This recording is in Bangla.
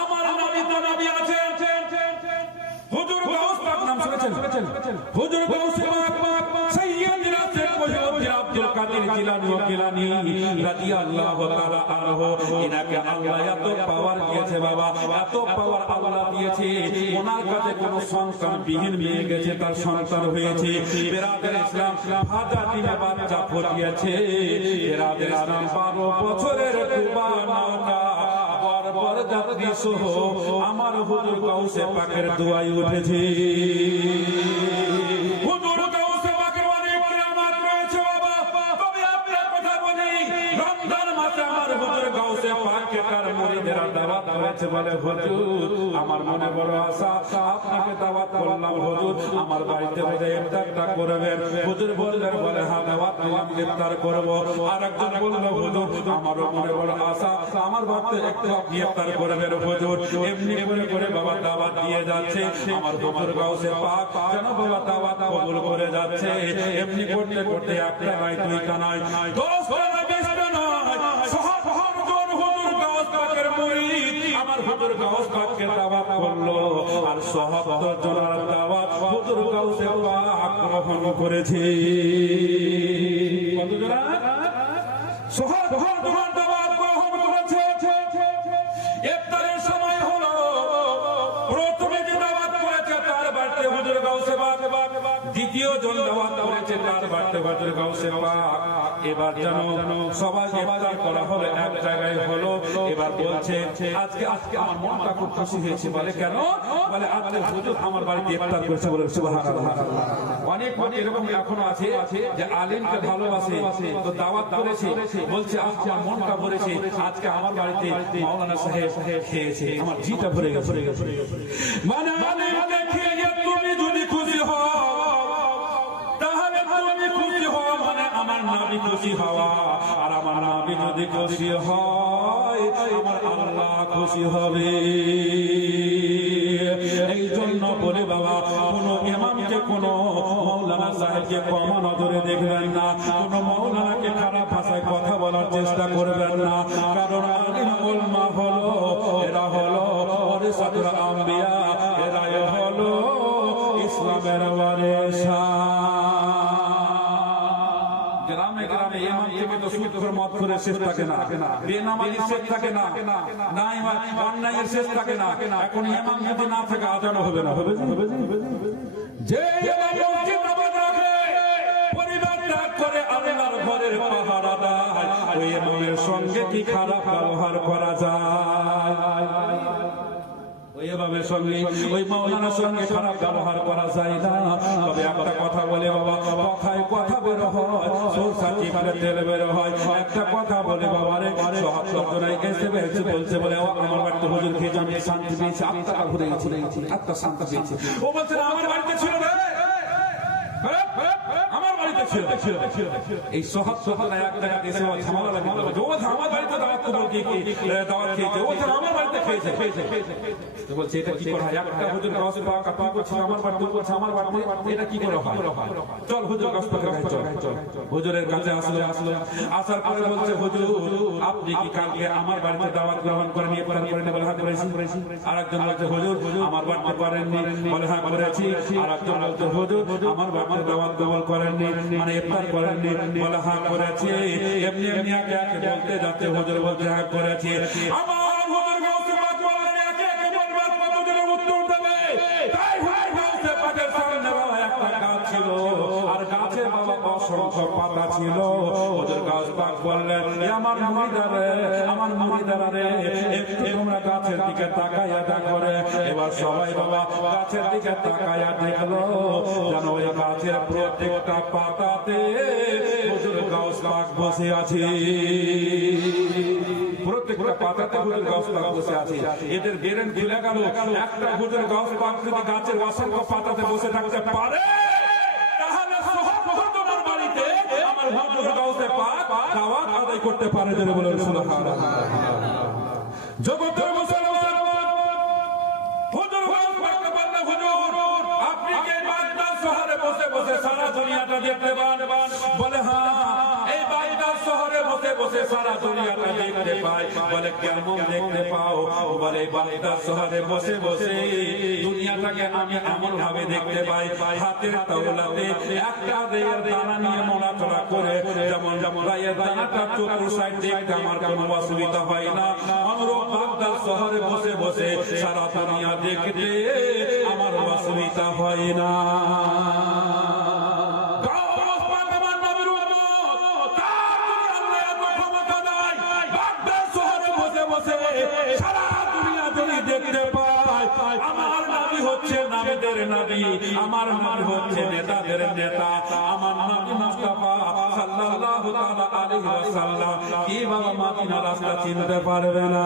আমার নবী তো নবী আছে হুজুর গাউস পাক নাম শুনেছেন হুজুর গাউস পাক সাইয়্যিদনা শেখ মুহিউদ্দিন আব্দুল কাদের জিলানী ও গিলানী রাদিয়াল্লাহু তাআলা আনহু ইনাকে আল্লাহ এত পাওয়ার দিয়েছে বাবা এত পাওয়ার আল্লাহ দিয়েছে ওনার কাছে কোনো সন্তান বিহীন মেয়ে গেছে তার সন্তান হয়েছে বিরাদের ইসলাম ফাদাতিমে বাচ্চা ফুটিয়েছে বিরাদের ইসলাম 12 বছরের কুরবানা বর জাতি সহ আমার হুজুর গাউসে পাকের দোয়ায় উঠেছে হুজুর গাউসে পাকের অনেক কিরামাত রয়েছে বাবা তবে আপনার কথা বলি রমজান মাসে আমার হুজুর গাউসে পাককে তার মুরিদেরা দাওয়াত করেছে বলে হুজুর আমার মনে বড় আশা আপনাকে দাওয়াত করলাম হুজুর আমার বাড়িতে বসে ইফতারটা করবেন হুজুর বললেন বলে হ্যাঁ দাওয়াত নিলাম ইফতার করব আরেকজন বলল হুজুর আমারও মনে বড় আশা আমার বাড়িতে একটু ইফতার করবেন হুজুর এমনি করে বাবা দাওয়াত দিয়ে যাচ্ছে আমার হুজুর গাউসে পাক যেন বাবা দাওয়াত কবুল করে যাচ্ছে এমনি করতে করতে একটা নাই দুইটা নাই 10 টা বেশি নয় শহর জন হুজুর গাউস পাকের মুরিদ আমার হুজুর গাউস পাককে দাওয়াত করলো আর ৭০ জনের দাওয়াত হুজুর গাউসে পাক গ্রহণ করেছে কত জন ৭০ জনের দাওয়াত গ্রহণ করেছে ইফতারের সময় হলো প্রথমে যে দাওয়াত করেছে তার বাড়িতে হুজুর গাউসে পাক দ্বিতীয় জন দাওয়াত করেছে তার বাড়িতে হুজুর গাউসে পাক এবার যেন সবাই ইফতার করা হলো এক জায়গায় হলো এবার বলছে আজকে আমার মনটা খুব খুশি হয়েছে বলে কেন বলে আজকে হুজুর আমার বাড়িতে ইফতার করেছে বলে সুবহানাল্লাহ অনেক এরকম এখনো আছে যে আলেমকে ভালোবাসে তো দাওয়াত করেছে বলছে আজকে আমার মনটা ভরেছে আজকে আমার বাড়িতে মাওলানা সাহেব খেয়েছে আমার জিটা ভরে গেছে মানে দেখে তুমি যদি খুশি হও তাহলে তুমি খুশি হও মানে আমার নবী খুশি হওয়া আর আমার নবী যদি খুশি হয় আমার আল্লাহ খুশি হবে এই জন্য বলে বাবা কোন ইমামকে কোন মাওলানা সাহেবকে কম নজরে দেখবেন না কোন মাওলানাকে খারাপ ভাষায় কথা বলার চেষ্টা করবেন না কারণ আলিম উলামা হলো এরা হলো ওয়ারিসাতুল আম্বিয়া এরা হলো ইসলামের ওয়ারিসা গ্রামে গ্রামে ইমাম থেকে তো সুদ করে মদ করে শেষ থাকে না বেনামাজি শেষ থাকে না নাই অন্যায়ের শেষ থাকে না এখন ইমাম যদি না থাকে আজান হবে না হবে যে ইমাম মসজিদ নামাজ রাখে পরিবার ত্যাগ করে আল্লাহর ঘরের পাহারা দেয় ওই ইমামের সঙ্গে কি খারাপ ব্যবহার করা যায় ওই ইমামের সঙ্গে ওই মাওলানার সঙ্গে খারাপ ব্যবহার করা যায় না তবে একটা কথা বলে বাবা কথায় কথা বের হয় সরষা চিপারে তেল বের হয় একটা কথা বলে বাবা রে ৭০ জনাই এসে বলছে বলে আমার বাড়িতে হুজুর খেয়ে আমি শান্তি পেয়েছি আত্মাটা ভরে গেছে আত্মা শান্তি পেয়েছে ও বলছে আমার বাড়িতে ছিল না আমার বাড়িতে ছিল এই ৭০ জনাই এক জায়গা এসে ঝামেলা লাগে ও আমার বাড়িতে দাওয়াত কবুল কি দাওয়াত খেয়েছে ও আমার বাড়িতে খেয়েছে তো বলছে এটা কি করা হয় একটা হুজুর গাউস পাক আপনি বলছেন আমার বাড়ি তুই বলছিস আমার বাড়ি এটা কি করে হয় চল হুজুর গাউস পাকের কাছে চল হুজুরের কাছে আসলো আসার পরে বলছে হুজুর আপনি কি কালকে আমার বাড়িতে দাওয়াত গ্রহণ করে নিয়ে পড়ান করে বলে হ্যাঁ করেছি আরেকজন বলছে হুজুর আমার বাড়িতে করেননি বলে হ্যাঁ করেছি আরেকজন বলছে হুজুর আমার বাড়িতে দাওয়াত গ্রহণ করেননি মানে ইফতার করেননি বলে হ্যাঁ করেছি এমনি এমনি একে একে বলতে যাচ্ছে হুজুর বলতে হ্যাঁ করেছি আমার হুজুর গাউস পাক বলেন একে একে বলবার কতজন উত্তর দেবে তাই হুজুর গাউস পাকের সামনে বাবা একটা গাছ ছিল আর গাছের বাবা অসংখ্য পাতা ছিল হুজুর গাউস পাক বললেন আমার মুরিদারা রে একটু তোমরা গাছের দিকে তাকাইয়া দেখো রে এবার সবাই বাবা গাছের দিকে তাকাইয়া দেখলো যেন ওই গাছের প্রত্যেকটা পাতাতে হুজুর গাউস পাক বসে আছে প্রত্যেকটা পাতাতে হুজুর গাউস পাক বসে আছে এদের বেরেন খুলে গেল একটা হুজুর গাউস পাক যদি গাছের অসংখ্য পাতাতে বসে থাকতে পারে তাহলে তোমার বাড়িতে আমার হুজুর গাউসে পাক দাওয়াত আদায় করতে পারে যেন বলে সুবহানাল্লাহ জগতের মুসলমান হুজুর গাউস পাক বললেন হুজুর আপনি কি বাগদাদ শহরে বসে বসে সারা দুনিয়াটা দেখতে পান বলে হ্যাঁ এই বাগদাদ শহরে বসে বসে বসে সারা দুনিয়াটা দেখতে পাই। বলে কেমন দেখতে পাও? বলে বাগদাদ শহরে বসে বসে দুনিয়াটাকে আমি এমন ভাবে দেখতে পাই, হাতের তাওলাতে একটা রেয়ের দানা নিয়ে নড়াচড়া করে, যেমন রেয়ের দানাটা চতুর সাইড দেখতে আমার কোনো অসুবিধা হয় না, অনুরূপ বাগদাদ শহরে বসে বসে সারা দুনিয়া দেখতে আমার অসুবিধা হয় না। আমার নবী হচ্ছে নেতাদের নেতা, আমার নবী মুস্তাফা সাল্লাল্লাহু তাআলা আলাইহি ওয়াসাল্লাম। কি বাবা মদিনার রাস্তা চিনতে পারবে না?